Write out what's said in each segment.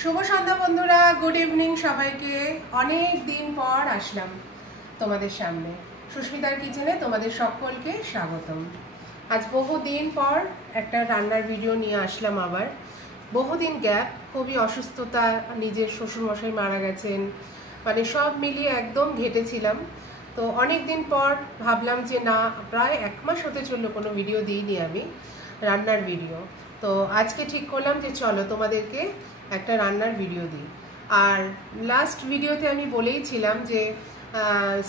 শুভ সন্ধ্যা বন্ধুরা, good evening সবাইকে। অনেক দিন পর আসলাম তোমাদের সামনে সুস্মিতার কিচেনে। তোমাদের সকলকে স্বাগতম। আজ বহুদিন পর একটা রান্নার ভিডিও নিয়ে আসলাম আবার। বহুদিন গ্যাপ, খুবই অসুস্থতা, নিজের শ্বশুরমশাই মারা গেছেন, মানে সব মিলিয়ে একদম ঘেটেছিলাম। তো অনেক দিন পর ভাবলাম যে না, প্রায় 1 মাস হতে চললো কোনো ভিডিও দিইনি আমি, রান্নার ভিডিও। তো আজকে ঠিক করলাম যে চলো তোমাদেরকে একটা রান্নার ভিডিও দিই। আর লাস্ট ভিডিওতে আমি বলেইছিলাম যে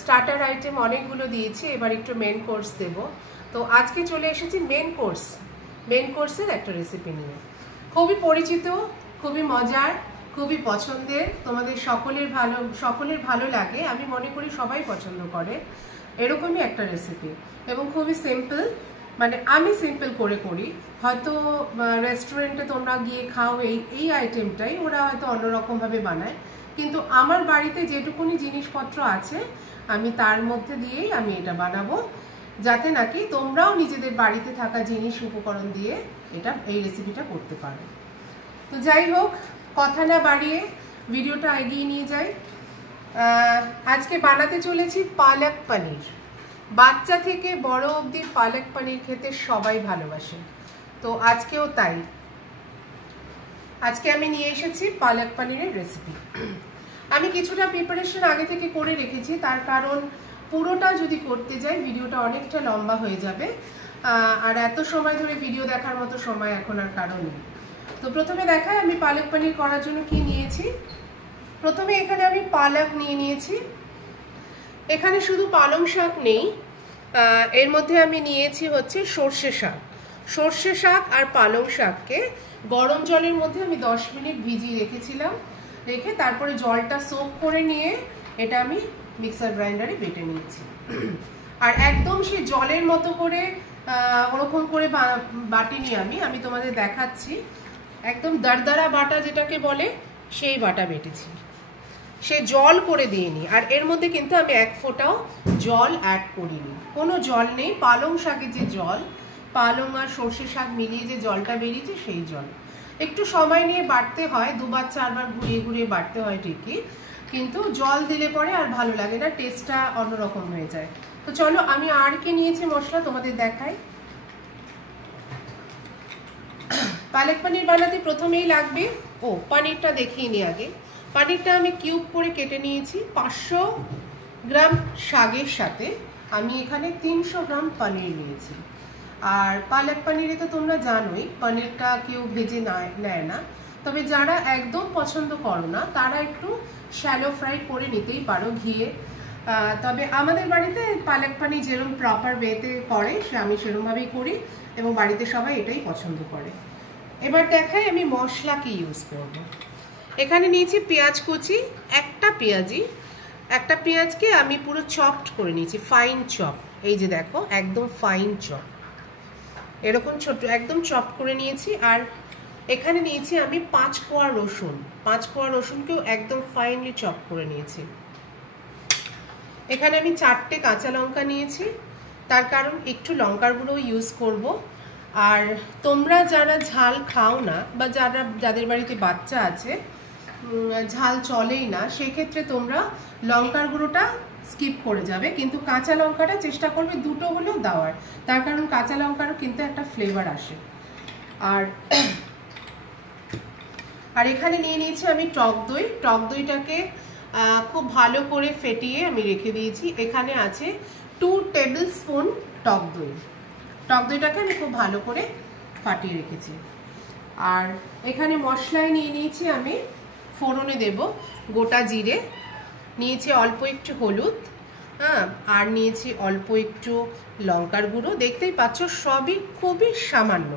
স্টার্টার আইটেম অনেকগুলো দিয়েছি, এবার একটু মেন কোর্স দেব। তো আজকে চলে এসেছি মেন কোর্সের একটা রেসিপি নিয়ে। খুবই পরিচিত, খুবই মজার, খুবই পছন্দের, তোমাদের সকলের ভালো লাগে, আমি মনে করি সবাই পছন্দ করে এরকমই একটা রেসিপি। এবং খুবই সিম্পল, মানে আমি সিম্পল করে করি। হয়তো রেস্টুরেন্টে তোমরা গিয়ে খাও এই আইটেমটাই, ওরা হয়তো অন্যরকমভাবে বানায়, কিন্তু আমার বাড়িতে যেটুকুনি জিনিসপত্র আছে আমি তার মধ্যে দিয়েই আমি এটা বানাবো, যাতে নাকি তোমরাও নিজেদের বাড়িতে থাকা জিনিস উপকরণ দিয়ে এই রেসিপিটা করতে পারো। তো যাই হোক, কথা না বাড়িয়ে ভিডিওটা এগিয়ে নিয়ে যাই। আজকে বানাতে চলেছি পালক পনির। বাচ্চা থেকে বড় অবধি পালক পনির খেতে সবাই ভালোবাসে, তো আজকেও তাই। আজকে আমি নিয়ে এসেছি পালক পনিরের রেসিপি। আমি কিছুটা প্রিপারেশন আগে থেকে করে রেখেছি, তার কারণ পুরোটা যদি করতে যাই ভিডিওটা অনেকটা লম্বা হয়ে যাবে, আর এত সময় ধরে ভিডিও দেখার মতো সময় এখন আর কারণ নেই। তো প্রথমে দেখাই আমি পালক পনির করার জন্য কি নিয়েছি। প্রথমে এখানে আমি পালক নিয়ে নিয়েছি। এখানে শুধু পালং শাক নেই, এর মধ্যে আমি নিয়েছি হচ্ছে সর্ষে শাক আর পালং শাককে গরম জলের মধ্যে আমি 10 মিনিট ভিজিয়ে রেখেছিলাম। রেখে তারপরে জলটা সোক করে নিয়ে এটা আমি মিক্সার গ্রাইন্ডারে বেটে নিয়েছি। আর একদম সে জলের মতো করে ওরকম করে বাটিনি আমি তোমাদের দেখাচ্ছি। একদম দরদরা বাটা যেটাকে বলে, সেই বাটা বেটেছি, সে জল করে দিইনি। আর এর মধ্যে কিন্তু আমি 1 ফোঁটাও জল অ্যাড করিনি, কোনো জল নেই। পালং শাকের যে জল, পালং আর সর্ষে শাক মিলিয়ে যে জলটা বেরিয়েছে সেই জল। একটু সময় নিয়ে বাটতে হয়, 2বার 4বার ঘুরিয়ে বাটতে হয় ঠিকই, কিন্তু জল দিলে পরে আর ভালো লাগে না, টেস্টটা অন্যরকম হয়ে যায়। তো চলো আমি আর কি নিয়েছি মশলা তোমাদের দেখাই। পালক পনির বানাতে প্রথমেই লাগবে, পনিরটা দেখিয়ে নিই আগে। পনিরটা আমি কিউব করে কেটে নিয়েছি। 500 গ্রাম শাকের সাথে আমি এখানে 300 গ্রাম পনির নিয়েছি। আর পালক পনিরে তো তোমরা জানোই পনিরটা কেউ ভেজে নেয় না, তবে যারা একদম পছন্দ করো না তারা একটু শ্যালো ফ্রাই করে নিতেই পারো ঘিয়ে। তবে আমাদের বাড়িতে পালক পনির যেরকম প্রপার ওয়েতে করে আমি সেরকমভাবেই করি, এবং বাড়িতে সবাই এটাই পছন্দ করে। এবার দেখাই আমি মশলা কি ইউজ করব। এখানে নিয়েছি পেঁয়াজ কুচি, একটা পেঁয়াজকে আমি পুরো চপড করে নিয়েছি, ফাইন চপ। এই যে দেখো, একদম ফাইন চপ, এরকম ছোট একদম চপ করে নিয়েছি। আর এখানে নিয়েছি আমি 5 কোয়া রসুনকেও একদম ফাইনলি চপ করে নিয়েছি। এখানে আমি 4টে কাঁচা লঙ্কা নিয়েছি, তার কারণ একটু লঙ্কার গুঁড়ো ইউজ করব। আর তোমরা যারা ঝাল খাও না, বা যাদের বাড়িতে বাচ্চা আছে ঝাল চলেই না, সেক্ষেত্রে তোমরা লঙ্কার গুঁড়োটা স্কিপ করে যাবে, কিন্তু কাঁচা লঙ্কাটা চেষ্টা করবে 2টো হলেও দেওয়ার, তার কারণ কাঁচা লঙ্কারও কিন্তু একটা ফ্লেভার আসে। আর এখানে নিয়ে নিয়েছি আমি টক দইটাকে খুব ভালো করে ফেটিয়ে আমি রেখে দিয়েছি। এখানে আছে 2 টেবিল স্পুন টক দইটাকে আমি খুব ভালো করে ফাটিয়ে রেখেছি। আর এখানে মশলায় নিয়ে নিয়েছি আমি, ফোড়নে দেব গোটা জিরে, নিয়েছি অল্প একটু হলুদ, আর নিয়েছি অল্প একটু লঙ্কার গুঁড়ো। দেখতেই পাচ্ছ সবই খুবই সামান্য,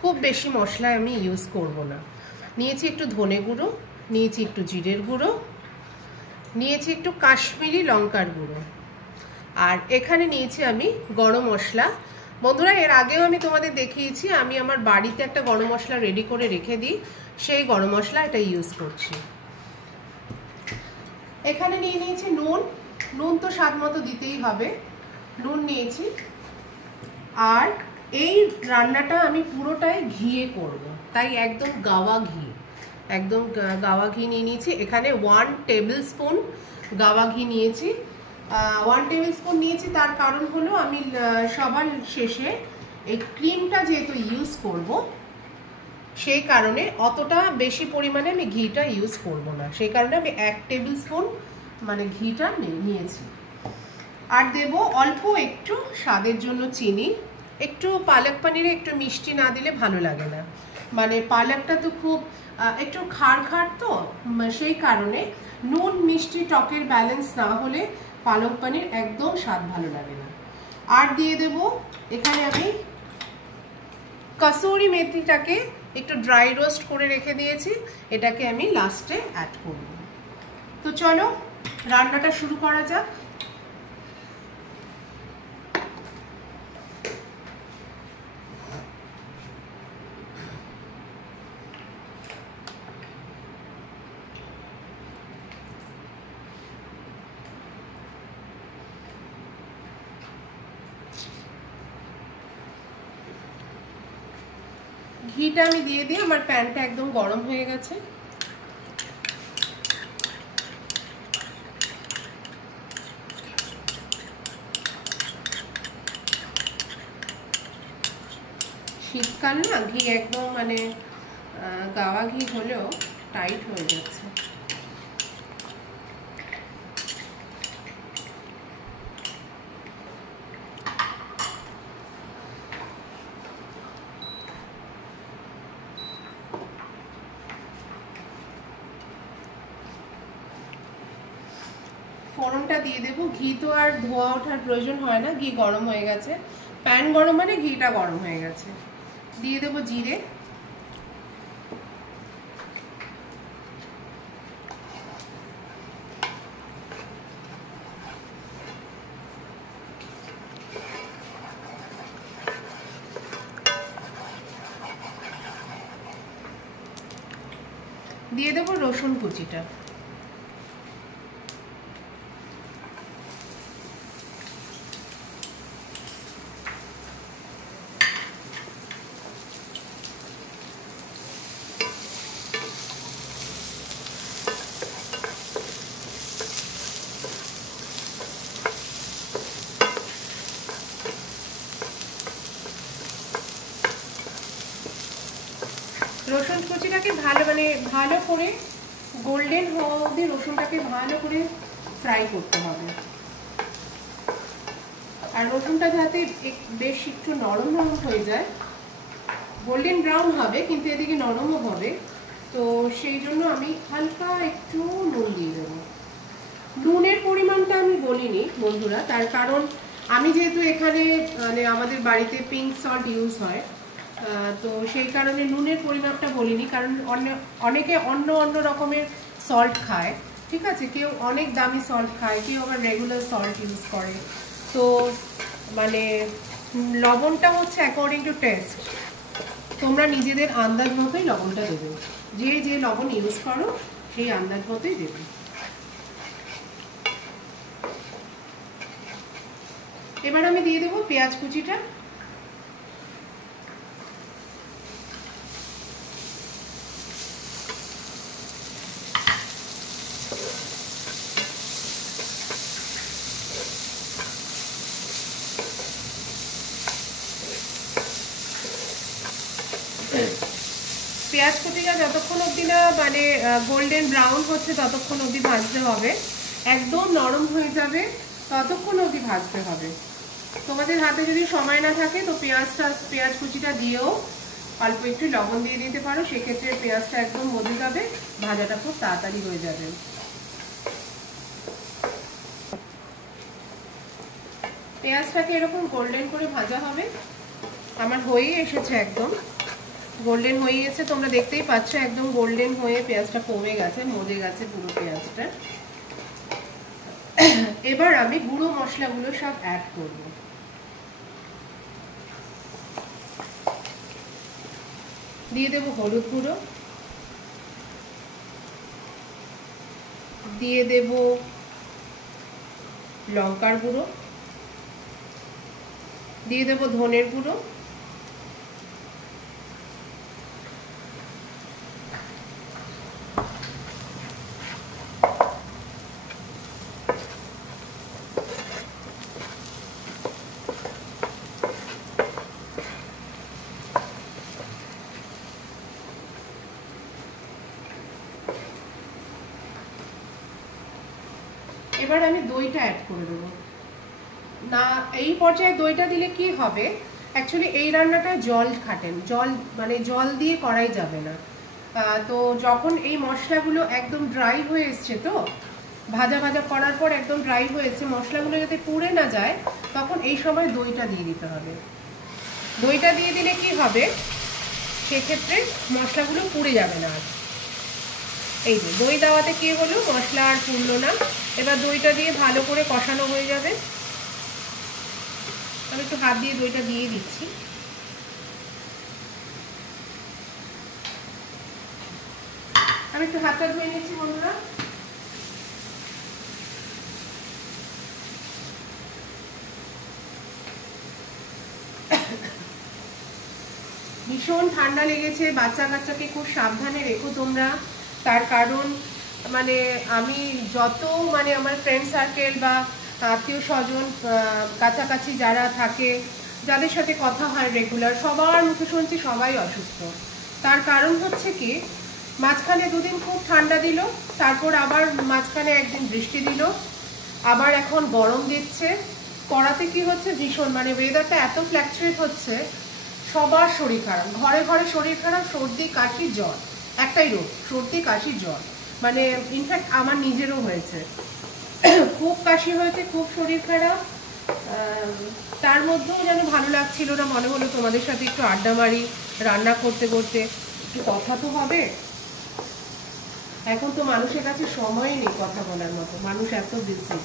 খুব বেশি মশলায় আমি ইউজ করব না। নিয়েছি একটু ধনে গুঁড়ো, নিয়েছি একটু জিরের গুঁড়ো, নিয়েছি একটু কাশ্মীরি লঙ্কার গুঁড়ো, আর এখানে নিয়েছি আমি গরম মশলা। বন্ধুরা, এর আগেও আমি তোমাদের দেখিয়েছি, আমি আমার বাড়িতে একটা গরম মশলা রেডি করে রেখে দিই, সেই গরম মশলা এটা ইউজ করছি। এখানে নিয়ে নিয়েছি নুন তো স্বাদ মতো দিতেই হবে, নুন নিয়েছি। আর এই রান্নাটা আমি পুরোটাই ঘিয়ে করব, তাই একদম গাওয়া ঘি, একদম গাওয়া ঘি নিয়ে নিয়েছি। এখানে 1 টেবিল স্পুন গাওয়া ঘি নিয়েছি। 1 টেবিল স্পুন নিয়েছি, তার কারণ হলো আমি সবার শেষে এই ক্রিমটা যেহেতু ইউজ করব, সেই কারণে অতটা বেশি পরিমাণে আমি ঘিটা ইউজ করব না, সেই কারণে আমি 1 টেবিল স্পুন মানে ঘিটা নিয়েছি। আর দেব অল্প একটু স্বাদের জন্য চিনি। একটু পালক পনিরে একটু মিষ্টি না দিলে ভালো লাগে না, মানে পালকটা তো খুব একটু খাড় খাড়, তো সেই কারণে নুন মিষ্টি টকের ব্যালেন্স না হলে পালক পনির একদম স্বাদ ভালো লাগে না। আর দিয়ে দেব এখানে আমি কসুরি মেথিটাকে একটু ড্রাই রোস্ট করে রেখে দিয়েছি, এটাকে আমি লাস্টে অ্যাড করব। তো চলো রান্নাটা শুরু করা যাক। ঘিটা আমি দিয়ে দিই, আমার প্যানটা একদম গরম হয়ে গেছে। শীতকাল না, ঘি একদম মানে গাওয়া ঘি হলেও টাইট হয়ে যাচ্ছে। ফোড়নটা দিয়ে দেবো। ঘি তো আর ধোয়া ওঠার প্রয়োজন হয় না, ঘি গরম হয়ে গেছে, প্যান গরম মানে ঘিটা গরম হয়ে গেছে। দিয়ে দেবো জিরে, দিয়ে দেবো রসুন কুচিটা, রসুন কুচিটাকে ভালো করে গোল্ডেন হওয়া অবধি রসুনটাকে ভালো করে ফ্রাই করতে হবে। আর রসুনটা যাতে বেশ একটু নরম নরম হয়ে যায়, গোল্ডেন ব্রাউন হবে কিন্তু এদিকে নরমও হবে, তো সেই জন্য আমি হালকা একটু নুন দিয়ে দেবো। নুনের পরিমাণটা আমি বলিনি বন্ধুরা, তার কারণ আমি যেহেতু এখানে মানে আমাদের বাড়িতে পিঙ্ক সল্ট ইউজ হয়, তো সেই কারণে নুনের পরিমাপটা বলিনি, কারণ অনেকে অন্য রকমের সল্ট খায়, ঠিক আছে, কেউ অনেক দামি সল্ট খায়, কেউ আবার রেগুলার সল্ট ইউজ করে। তো মানে লবণটা হচ্ছে অ্যাকর্ডিং টু টেস্ট, তোমরা নিজেদের আন্দাজ মতোই লবণটা দেবে, যে লবণ ইউজ করো সেই আন্দাজ মতোই দেবে। এবার আমি দিয়ে দেবো পেঁয়াজ কুচিটা, পেঁয়াজ কুচিটা যতক্ষণ অবধি না মানে গোল্ডেন ব্রাউন হচ্ছে ততক্ষণ অবধি ভাজতে হবে, একদম নরম হয়ে যাবে ততক্ষণ অবধি ভাজতে হবে। তোমাদের হাতে যদি সময় না থাকে তো পেঁয়াজ কুচিটা দিয়েও অল্প একটু লবণ দিয়ে দিতে পারো, সেক্ষেত্রে পেঁয়াজটা একদম মজে যাবে, ভাজাটা খুব তাড়াতাড়ি হয়ে যাবে। পেঁয়াজটাকে এরকম গোল্ডেন করে ভাজা হবে। আমার হয়েই এসেছে, একদম গোল্ডেন হয়ে গেছে, তোমরা দেখতেই পাচ্ছ একদম গোল্ডেন হয়ে পেঁয়াজটা কমে গেছে, মজে গেছে পুরো পেঁয়াজটা। এবার আমি গুঁড়ো মশলাগুলো সব অ্যাড করব। দিয়ে দেব হলুদ গুঁড়ো, দিয়ে দেব লঙ্কার গুঁড়ো, দিয়ে দেব ধনের গুঁড়ো, এবার আমি দইটা অ্যাড করে দেবো। না, এই পর্যায়ে দইটা দিলে কি হবে, অ্যাকচুয়ালি এই রান্নাটা জল খাটেন, জল মানে জল দিয়ে করাই যাবে না। তো যখন এই মশলাগুলো একদম ড্রাই হয়ে এসছে, তো ভাজা ভাজা করার পর একদম ড্রাই হয়েছে, মশলাগুলো যাতে পুড়ে না যায়, তখন এই সময় দইটা দিয়ে দিতে হবে। দইটা দিয়ে দিলে কি হবে, সেক্ষেত্রে মশলাগুলো পুড়ে যাবে না। এই যে দই দেওয়াতে কি হলো, মশলা আর পুড়লো না। এবার দইটা দিয়ে ভালো করে কষানো হয়ে যাবে। আমি একটু হাত দিয়ে দইটা দিয়ে দিচ্ছি। আমি একটু হাতটা ধুয়ে নিচ্ছি বন্ধুরা। ভীষণ ঠান্ডা লেগেছে, বাচ্চা কাচ্চাকে খুব সাবধানে রেখো তোমরা। তার কারণ মানে আমি যত মানে আমার ফ্রেন্ড সার্কেল বা আত্মীয় স্বজন কাছাকাছি যারা থাকে, যাদের সাথে কথা হয় রেগুলার, সবার মুখে শুনছি সবাই অসুস্থ। তার কারণ হচ্ছে কি, মাঝখানে দুদিন খুব ঠান্ডা দিল, তারপর আবার মাঝখানে একদিন বৃষ্টি দিল, আবার এখন গরম দিচ্ছে। করাতে কি হচ্ছে, ভীষণ মানে ওয়েদারটা এত ফ্ল্যাকচুয়েট হচ্ছে, সবার শরীর খারাপ, ঘরে ঘরে শরীর খারাপ, সর্দি কাশি জ্বর, একটাই রোগ, সর্দি কাশি জ্বর। মানে ইনফ্যাক্ট আমার নিজেরও হয়েছে, খুব কাশি হয়েছে, খুব শরীর খারাপ। তার মধ্যেও যেন ভালো লাগছিল না, মনে হলো তোমাদের সাথে একটু আড্ডা মারি, রান্না করতে করতে একটু কথা তো হবে। এখন তো মানুষের কাছে সময়ই নেই কথা বলার মতো, মানুষ এত বিজি।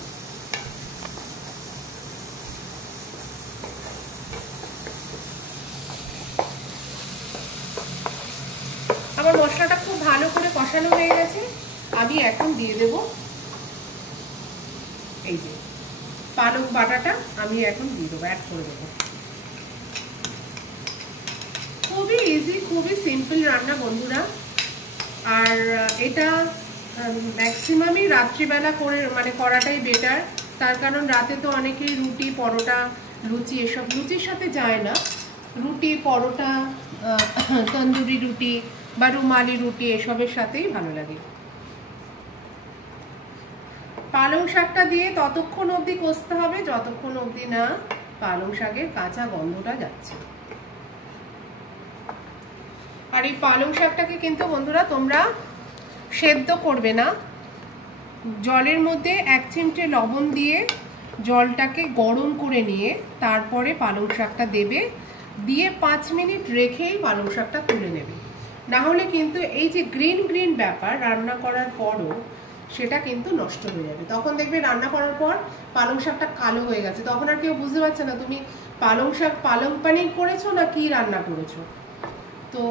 আমার মশলাটা খুব ভালো করে কষানো হয়ে গেছে। আমি এখন দিয়ে দেব এই যে পালং বাটাটা, আমি এখন দিয়ে দেবো, অ্যাড করে দেবো। খুবই ইজি, খুবই সিম্পল রান্না বন্ধুরা। আর এটা ম্যাক্সিমামই রাত্রিবেলা করে মানে করাটাই বেটার। তার কারণ রাতে তো অনেকেই রুটি, পরোটা, লুচি, এসব লুচির সাথে যায় না। রুটি, পরোটা, তন্দুরি রুটি বা রুমালি রুটি, এসবের সাথেই ভালো লাগে। পালং শাকটা দিয়ে ততক্ষণ অবধি কষতে হবে যতক্ষণ অবধি না পালং শাকের কাঁচা গন্ধটা যাচ্ছে। আর এই পালং শাকটাকে কিন্তু বন্ধুরা তোমরা সেদ্ধ করবে না, জলের মধ্যে 1 চিমটে লবণ দিয়ে জলটাকে গরম করে নিয়ে তারপরে পালং শাকটা দেবে, দিয়ে 5 মিনিট রেখেই পালং শাকটা তুলে নেবে। না হলে কিন্তু এই যে গ্রিন গ্রিন ব্যাপার রান্না করার পরও সেটা কিন্তু নষ্ট হয়ে যাবে। তখন দেখবে রান্না করার পর পালং শাকটা কালো হয়ে গেছে, তখন আর কেউ বুঝতে পারছে না তুমি পালং শাক পালং পানির করেছো না কি রান্না করেছো। তো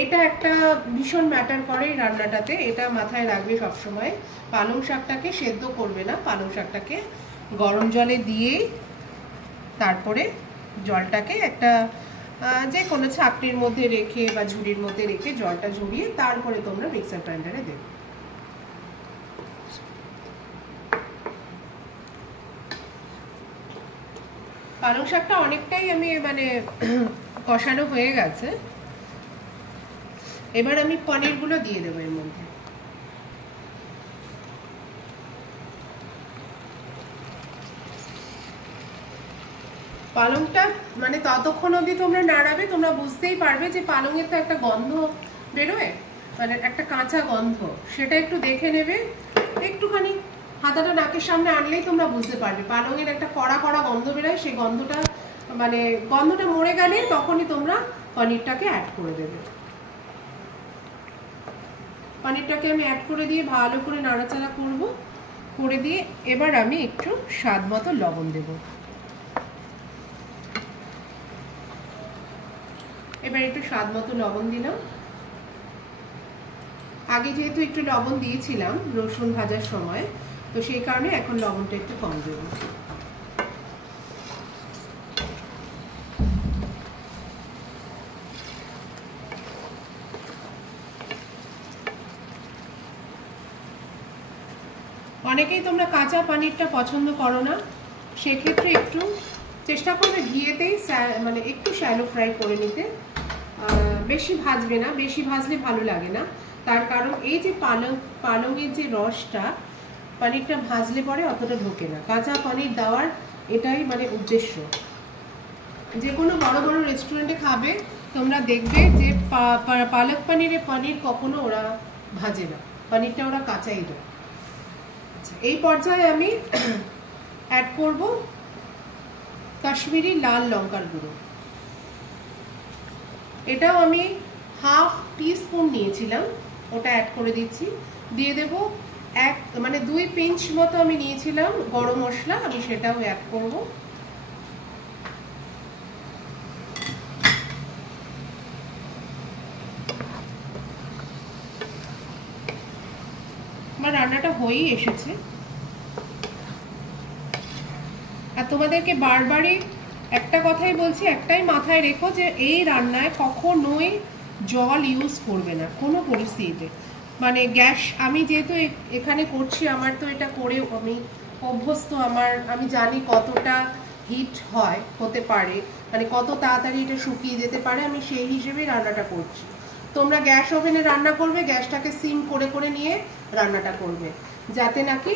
এটা একটা ভীষণ ম্যাটার করে এই রান্নাটাতে, এটা মাথায় রাখবে সবসময়। পালং শাকটাকে সেদ্ধ করবে না, পালং শাকটাকে গরম জলে দিয়েই তারপরে জলটাকে একটা যে কোনো ছাঁকনির মধ্যে রেখে বা ঝুড়ির মধ্যে রেখে জলটা ঝরিয়ে তারপরে তোমরা মিক্সার গ্রাইন্ডারে দেবে। পালং শাকটা অনেকটাই আমি মানে কষানো হয়ে গেছে। এবার আমি পনিরগুলো দিয়ে দেবো এর মধ্যে। পালংটা মানে ততক্ষণ অবধি তোমরা নাড়াবে, তোমরা বুঝতেই পারবে যে পালংয়ের তো একটা গন্ধ বেরোয়, মানে একটা কাঁচা গন্ধ, সেটা একটু দেখে নেবে। একটুখানি হাতাটা নাকের সামনে আনলেই তোমরা বুঝতে পারবে পালংয়ের একটা কড়া কড়া গন্ধ বেরোয়। সেই গন্ধটা মানে গন্ধটা মরে গেলে তখনই তোমরা পনিরটাকে অ্যাড করে দেবে। পনিরটাকে আমি অ্যাড করে দিয়ে ভালো করে নাড়াচাড়া করব, করে দিয়ে এবার আমি একটু স্বাদ মতো লবণ দেব। এবার একটু স্বাদ মতো লবণ দিলাম। আগে যেহেতু একটু লবণ দিয়েছিলাম রসুন ভাজার সময়, তো সেই কারণে এখন লবণটা একটু কম দেব। অনেকেই তোমরা কাঁচা পনিরটা পছন্দ করো না, সেক্ষেত্রে একটু চেষ্টা করবে ঘিয়েতেই মানে একটু শ্যালো ফ্রাই করে নিতে। বেশি ভাজবে না, বেশি ভাজলে ভালো লাগে না। তার কারণ এই যে পালংয়ের যে রসটা, পনিরটা ভাজলে পরে অতটা ঢোকে না। কাঁচা পনির দেওয়ার এটাই মানে উদ্দেশ্য। যে কোনো বড় বড় রেস্টুরেন্টে খাবে তোমরা দেখবে যে পালক পনিরে পনির কখনো ওরা ভাজে না, পনিরটা ওরা কাঁচাই দেয়। আচ্ছা, এই পর্যায়ে আমি অ্যাড করব কাশ্মীরি লাল লঙ্কার গুঁড়ো। এটাও আমি হাফ টিস্পুন নিয়েছিলাম, ওটা অ্যাড করে দিচ্ছি। দিয়ে দেব মানে 2 পিঞ্চ মতো আমি নিয়েছিলাম গরম মশলা, আমি সেটাও অ্যাড করব। আমার রান্নাটা হয়েই এসেছে। আর তোমাদেরকে বারবারই একটা কথাই বলছি, একটাই মাথায় রেখো যে এই রান্নায় কখনোই জল ইউজ করবে না কোনো পরিস্থিতিতে। মানে গ্যাস আমি যেহেতু এখানে করছি, আমার তো এটা করেও আমি অভ্যস্ত, আমি জানি কতটা হিট হতে পারে, মানে কত তাড়াতাড়ি এটা শুকিয়ে যেতে পারে, আমি সেই হিসেবেই রান্নাটা করছি। তোমরা গ্যাস ওভেনে রান্না করবে, গ্যাসটাকে সিম করে করে নিয়ে রান্নাটা করবে, যাতে নাকি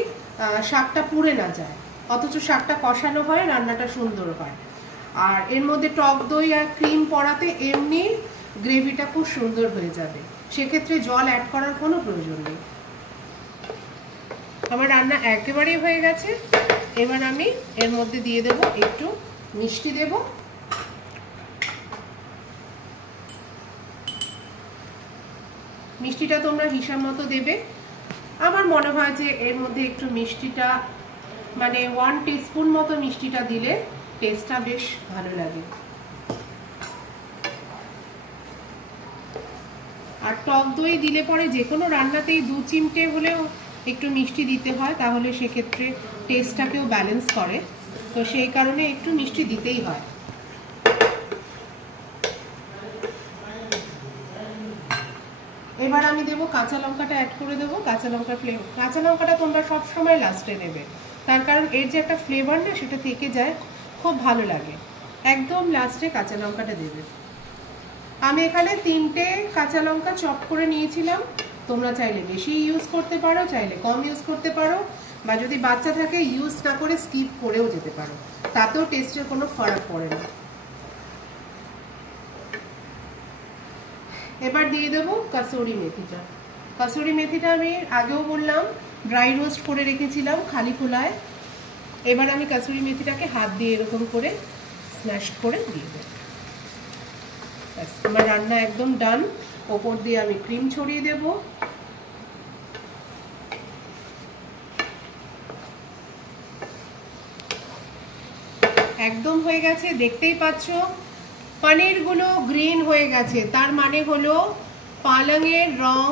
শাকটা পুড়ে না যায়, অথচ শাকটা কষানো হয়, রান্নাটা সুন্দর হয়। আর এর মধ্যে টক দই আর ক্রিম পড়াতে এমনি গ্রেভিটা খুব সুন্দর হয়ে যাবে, সেক্ষেত্রে জল অ্যাড করার কোনো প্রয়োজন নেই। আমার রান্না একেবারেই হয়ে গেছে। এবার আমি এর মধ্যে দিয়ে দেব একটু মিষ্টি দেব। মিষ্টিটা তোমরা হিসাব মতো দেবে। আমার মনে হয় যে এর মধ্যে একটু মিষ্টিটা মানে 1 টিস্পুন মতো মিষ্টিটা দিলে টেস্টটা বেশ ভালো লাগে। আর টক দই দিলে পরে যে কোনো রান্নাতেই 2 চিমটে হলেও একটু মিষ্টি দিতে হয়, তাহলে সেক্ষেত্রে টেস্টটাকেও ব্যালেন্স করে, তো সেই কারণে একটু মিষ্টি দিতেই হয়। এবার আমি দেবো কাঁচা লঙ্কাটা অ্যাড করে দেবো। কাঁচা লঙ্কার ফ্লেভার, কাঁচা লঙ্কাটা তোমরা সবসময় লাস্টে নেবে, তার কারণ এর যে একটা ফ্লেভার না সেটা থেকে যায়, খুব ভালো লাগে। একদম লাস্টে কাঁচা লঙ্কাটা দেবে। আমি এখানে 3টে কাঁচা লঙ্কা চপ করে নিয়েছিলাম, তোমরা চাইলে বেশি ইউজ করতে পারো, চাইলে কম ইউজ করতে পারো, বা যদি বাচ্চা থাকে ইউজ না করে স্কিপ করেও যেতে পারো, তাতেও টেস্টের কোনো ফারাক পড়ে না। এবার দিয়ে দেবো কাসুরি মেথিটা। কাসুরি মেথিটা আমি আগেও বললাম ড্রাই রোস্ট করে রেখেছিলাম খালি খোলায়। এবার আমি কাসুরি মেথিটাকে হাত দিয়ে এরকম করে স্ম্যাশ করে দিয়ে দেব। আমার রান্না একদম ডান। ওপর দিয়ে আমি ক্রিম ছড়িয়ে দেব। একদম হয়ে গেছে, দেখতেই পাচ্ছ পনিরগুলো গ্রিন হয়ে গেছে, তার মানে হলো পালংয়ের রং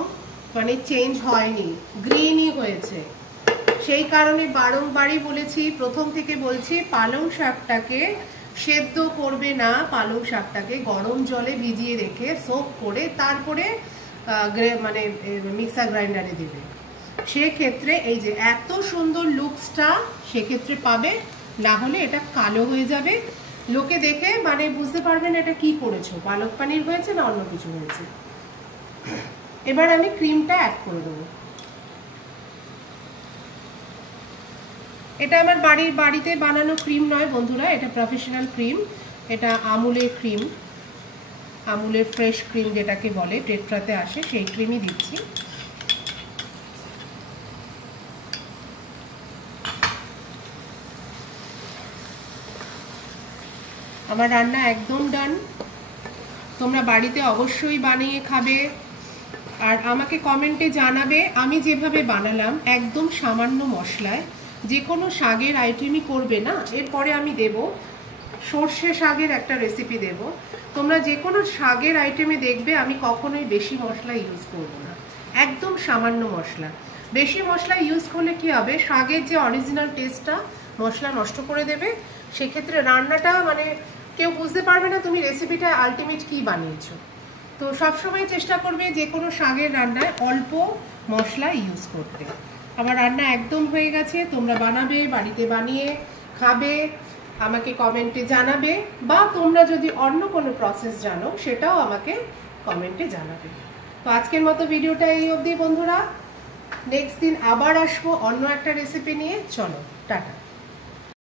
মানে চেঞ্জ হয়নি, গ্রিনই হয়েছে। সেই কারণে বারংবারই বলেছি, প্রথম থেকে বলছি, পালং শাকটাকে সেদ্ধ করবে না, পালং শাকটাকে গরম জলে ভিজিয়ে রেখে সোক করে তারপরে মানে মিক্সার গ্রাইন্ডারে দেবে। সেক্ষেত্রে এই যে এত সুন্দর লুকসটা সেক্ষেত্রে পাবে, না হলে এটা কালো হয়ে যাবে, লোকে দেখে মানে বুঝতে পারবে না এটা কি করেছো, পালক পনির হয়েছে না অন্য কিছু হয়েছে। এবার আমি ক্রিমটা অ্যাড করে দেবো। এটা আমার বাড়িতে বানানো ক্রিম নয় বন্ধুরা, এটা প্রফেশনাল ক্রিম, এটা আমুলের ক্রিম, আমুলের ফ্রেশ ক্রিম যেটাকে বলে, টেট্রাতে আসে, সেই ক্রিমই দিচ্ছি। আমার রান্না একদম ডান। তোমরা বাড়িতে অবশ্যই বানিয়ে খাবে, আর আমাকে কমেন্টে জানাবে আমি যেভাবে বানালাম একদম সামান্য মশলায়। যে কোনো শাকের আইটেমই করবে না, এরপরে আমি দেব সর্ষে শাকের একটা রেসিপি দেব। তোমরা যে কোনো শাকের আইটেমে দেখবে আমি কখনোই বেশি মশলা ইউজ করব না, একদম সামান্য মশলা। বেশি মশলা ইউজ করলে কি হবে, শাকের যে অরিজিনাল টেস্টটা মশলা নষ্ট করে দেবে, সেক্ষেত্রে রান্নাটা মানে কেউ বুঝতে পারবে না তুমি রেসিপিটা আলটিমেট কি বানিয়েছো। তো সবসময় চেষ্টা করবে যে কোনো শাকের রান্নায় অল্প মশলা ইউজ করতে। আমার রান্না একদম হয়ে গেছে, তোমরা বানাবে, বাড়িতে বানিয়ে খাবে, আমাকে কমেন্টে জানাবে, বা তোমরা যদি অন্য কোনো প্রসেস জানো সেটাও আমাকে কমেন্টে জানাবে। তো আজকের মতো ভিডিওটা এই অবধি বন্ধুরা, নেক্সট দিন আবার আসবো অন্য একটা রেসিপি নিয়ে। চলো টাটা।